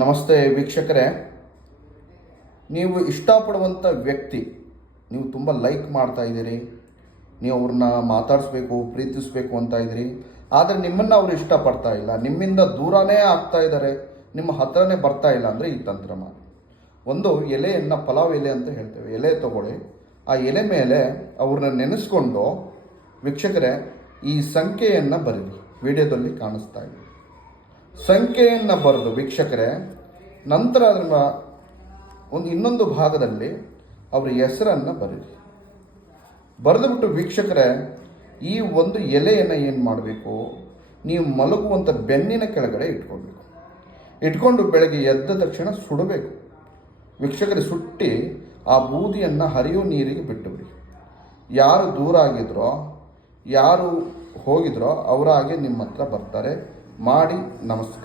ನಮಸ್ತೆ ವೀಕ್ಷಕರೇ. ನೀವು ಇಷ್ಟಪಡುವಂಥ ವ್ಯಕ್ತಿ, ನೀವು ತುಂಬ ಲೈಕ್ ಮಾಡ್ತಾ ಇದ್ದೀರಿ. ನೀವು ಅವ್ರನ್ನ ಮಾತಾಡಿಸ್ಬೇಕು, ಪ್ರೀತಿಸ್ಬೇಕು ಅಂತ ಇದ್ದೀರಿ. ಆದರೆ ನಿಮ್ಮನ್ನು ಅವರು ಇಷ್ಟಪಡ್ತಾ ಇಲ್ಲ. ನಿಮ್ಮಿಂದ ದೂರನೇ ಆಗ್ತಾ ಇದ್ದಾರೆ. ನಿಮ್ಮ ಹತ್ರನೇ ಬರ್ತಾ ಇಲ್ಲ ಅಂದರೆ ಈ ತಂತ್ರ ಒಂದು ಎಲೆಯನ್ನು ಪಲಾವ್ ಎಲೆ ಅಂತ ಹೇಳ್ತೇವೆ. ಎಲೆ ತಗೊಳ್ಳಿ. ಆ ಎಲೆ ಮೇಲೆ ಅವ್ರನ್ನ ನೆನೆಸ್ಕೊಂಡು ವೀಕ್ಷಕರೇ, ಈ ಸಂಖ್ಯೆಯನ್ನು ಬರೀರಿ ವಿಡಿಯೋದಲ್ಲಿ ಕಾಣಿಸ್ತಾ ಇದೆ. ಸಂಖ್ಯೆಯನ್ನು ಬರೆದು ವೀಕ್ಷಕರೇ, ನಂತರ ಅದರ ಒಂದು ಇನ್ನೊಂದು ಭಾಗದಲ್ಲಿ ಅವರ ಹೆಸರನ್ನು ಬರೀರಿ. ಬರೆದುಬಿಟ್ಟು ವೀಕ್ಷಕರೇ, ಈ ಒಂದು ಎಲೆಯನ್ನು ಏನು ಮಾಡಬೇಕು? ನೀವು ಮಲಗುವಂಥ ಬೆನ್ನಿನ ಕೆಳಗಡೆ ಇಟ್ಕೊಳ್ಬೇಕು ಇಟ್ಕೊಂಡು ಬೆಳಗ್ಗೆ ಎದ್ದ ತಕ್ಷಣ ಸುಡಬೇಕು. ವೀಕ್ಷಕರ, ಸುಟ್ಟಿ ಆ ಬೂದಿಯನ್ನು ಹರಿಯೋ ನೀರಿಗೆ ಬಿಟ್ಟುಬಿಡಿ. ಯಾರು ದೂರ ಆಗಿದ್ರೋ, ಯಾರು ಹೋಗಿದ್ರೋ ಅವರಾಗೆ ನಿಮ್ಮ ಹತ್ರ ಬರ್ತಾರೆ. ಮಾಡಿ ನಮಸ್ಕಾರ.